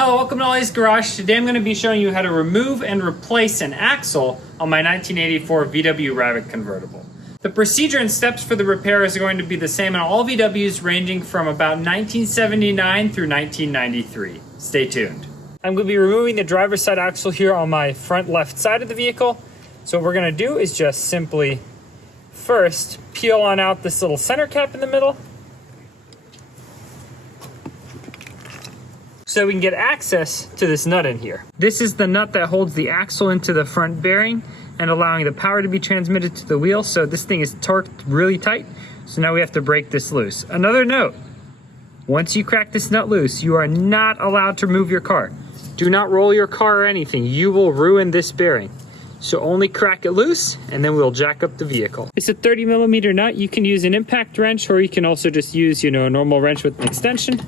Hello, welcome to Ollie's Garage. Today I'm going to be showing you how to remove and replace an axle on my 1984 VW Rabbit convertible. The procedure and steps for the repair is going to be the same on all VWs ranging from about 1979 through 1993. Stay tuned. I'm going to be removing the driver's side axle here on my front left side of the vehicle. So what we're going to do is just simply first peel on out this little center cap in the middle, so we can get access to this nut in here. This is the nut that holds the axle into the front bearing and allowing the power to be transmitted to the wheel. So this thing is torqued really tight. So now we have to break this loose. Another note, once you crack this nut loose, you are not allowed to move your car. Do not roll your car or anything. You will ruin this bearing. So only crack it loose and then we'll jack up the vehicle. It's a 30mm nut. You can use an impact wrench or you can also just use, a normal wrench with an extension.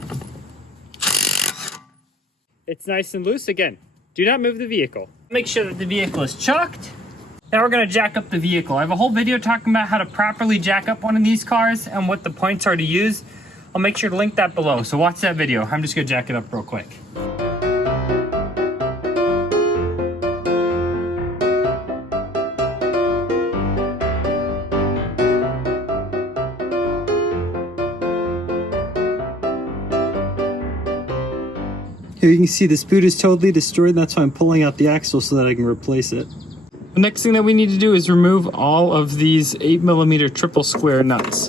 It's nice and loose. Again, do not move the vehicle. Make sure that the vehicle is chocked. Now we're gonna jack up the vehicle. I have a whole video talking about how to properly jack up one of these cars and what the points are to use. I'll make sure to link that below, so watch that video. I'm just gonna jack it up real quick. Here you can see this boot is totally destroyed, and that's why I'm pulling out the axle so that I can replace it. The next thing that we need to do is remove all of these 8mm triple square nuts.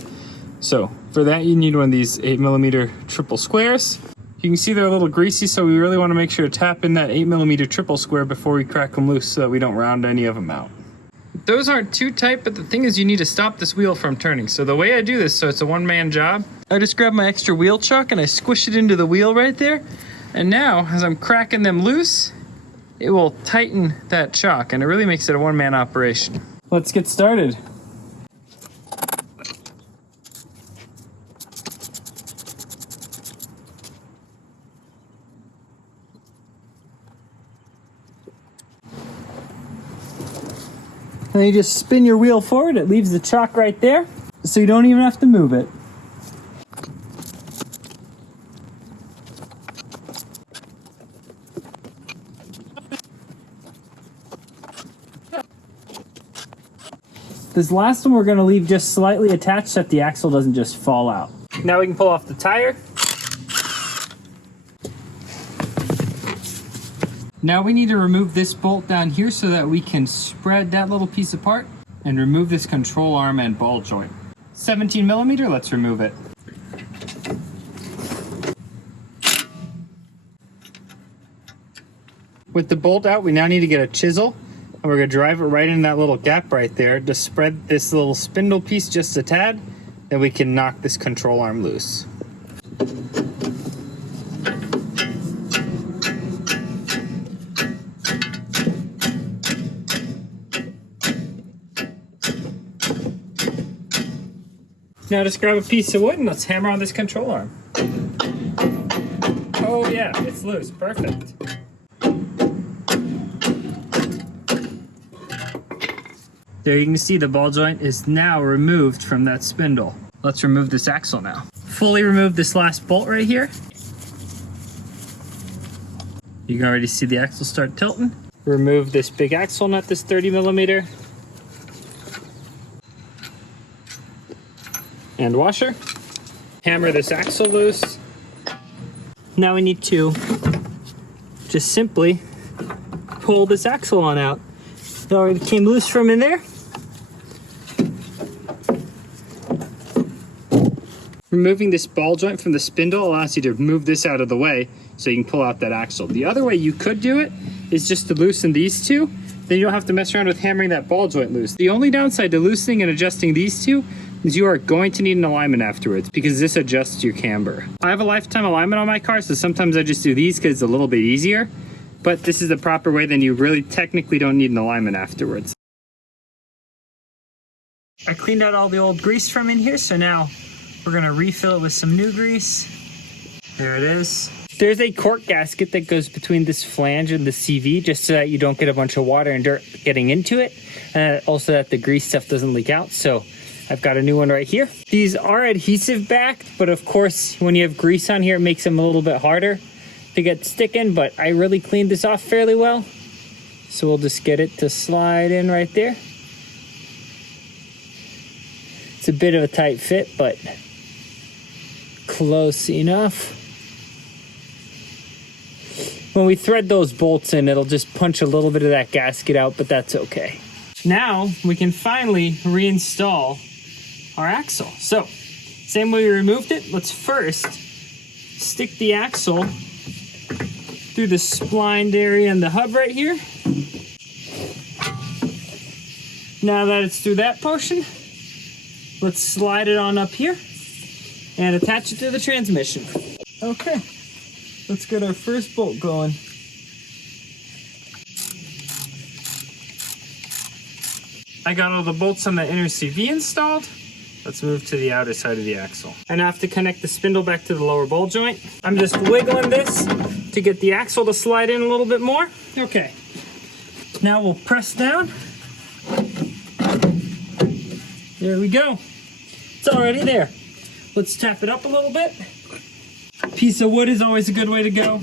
So for that you need one of these 8mm triple squares. You can see they're a little greasy, so we really want to make sure to tap in that 8mm triple square before we crack them loose so that we don't round any of them out. Those aren't too tight, but the thing is you need to stop this wheel from turning. So the way I do this, so it's a one-man job, I just grab my extra wheel chuck and I squish it into the wheel right there. And now, as I'm cracking them loose, it will tighten that chock, and it really makes it a one-man operation. Let's get started. And you just spin your wheel forward, it leaves the chock right there, so you don't even have to move it. This last one we're going to leave just slightly attached so that the axle doesn't just fall out. Now we can pull off the tire. Now we need to remove this bolt down here so that we can spread that little piece apart and remove this control arm and ball joint. 17mm, let's remove it. With the bolt out, we now need to get a chisel. And we're going to drive it right in that little gap right there to spread this little spindle piece just a tad, then we can knock this control arm loose. Now just grab a piece of wood and let's hammer on this control arm. Oh yeah, it's loose, perfect. There you can see the ball joint is now removed from that spindle. Let's remove this axle now. Fully remove this last bolt right here. You can already see the axle start tilting. Remove this big axle nut, this 30mm. And washer. Hammer this axle loose. Now we need to just simply pull this axle on out. It already came loose from in there. Removing this ball joint from the spindle allows you to move this out of the way so you can pull out that axle. The other way you could do it is just to loosen these two. Then you don't have to mess around with hammering that ball joint loose. The only downside to loosening and adjusting these two is you are going to need an alignment afterwards because this adjusts your camber. I have a lifetime alignment on my car, so sometimes I just do these because it's a little bit easier. But this is the proper way, then you really technically don't need an alignment afterwards. I cleaned out all the old grease from in here, so now we're gonna refill it with some new grease. There it is. There's a cork gasket that goes between this flange and the CV just so that you don't get a bunch of water and dirt getting into it. And also that the grease stuff doesn't leak out. So I've got a new one right here. These are adhesive backed, but of course, when you have grease on here, it makes them a little bit harder. to get sticking, but I really cleaned this off fairly well. So we'll just get it to slide in right there. It's a bit of a tight fit, but close enough. When we thread those bolts in, it'll just punch a little bit of that gasket out, but that's okay. Now we can finally reinstall our axle. So, same way we removed it, let's first stick the axle through the splined area in the hub right here. Now that it's through that portion, let's slide it on up here and attach it to the transmission. Okay, let's get our first bolt going. I got all the bolts on the inner CV installed. Let's move to the outer side of the axle. I now have to connect the spindle back to the lower ball joint. I'm just wiggling this to get the axle to slide in a little bit more. Okay, now we'll press down. There we go. It's already there. Let's tap it up a little bit. A piece of wood is always a good way to go.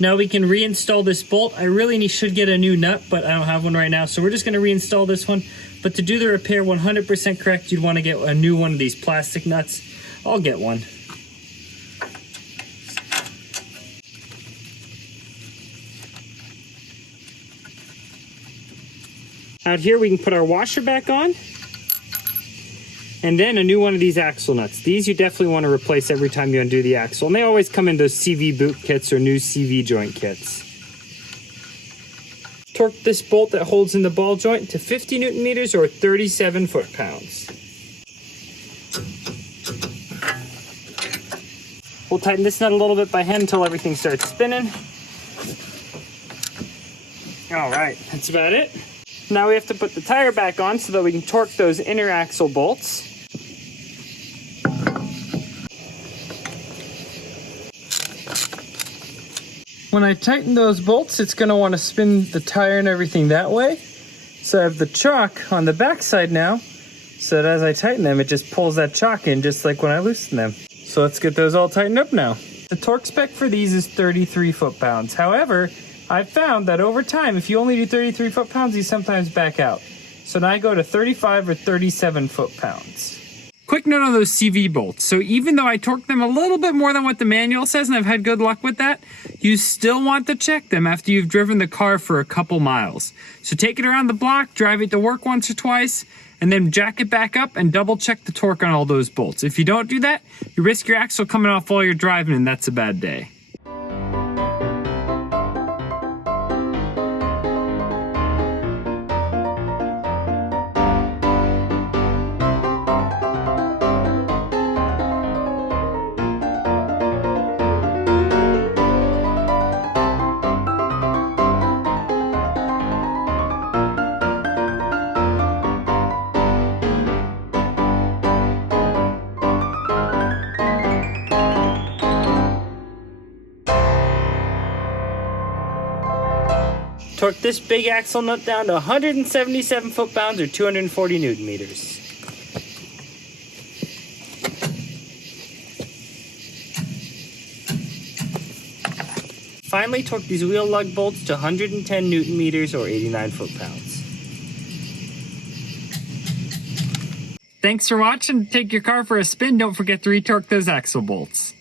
Now we can reinstall this bolt. I really should get a new nut, but I don't have one right now, so we're just gonna reinstall this one. But to do the repair 100% correct, you'd wanna get a new one of these plastic nuts. I'll get one. Out here we can put our washer back on. And then a new one of these axle nuts. These you definitely want to replace every time you undo the axle. And they always come in those CV boot kits or new CV joint kits. Torque this bolt that holds in the ball joint to 50 Newton meters or 37 foot-pounds. We'll tighten this nut a little bit by hand until everything starts spinning. All right, that's about it. Now we have to put the tire back on so that we can torque those inner axle bolts. When I tighten those bolts, it's going to want to spin the tire and everything that way. So I have the chock on the back side now, so that as I tighten them, it just pulls that chock in just like when I loosen them. So let's get those all tightened up now. The torque spec for these is 33 foot-pounds. However, I've found that over time, if you only do 33 foot-pounds, these sometimes back out. So now I go to 35 or 37 foot-pounds. Quick note on those CV bolts. So even though I torque them a little bit more than what the manual says, and I've had good luck with that, you still want to check them after you've driven the car for a couple miles. So take it around the block, drive it to work once or twice, and then jack it back up and double check the torque on all those bolts. If you don't do that, you risk your axle coming off while you're driving, and that's a bad day. Torque this big axle nut down to 177 foot-pounds or 240 Newton meters. Finally, torque these wheel lug bolts to 110 Newton meters or 89 foot-pounds. Thanks for watching. Take your car for a spin. Don't forget to retorque those axle bolts.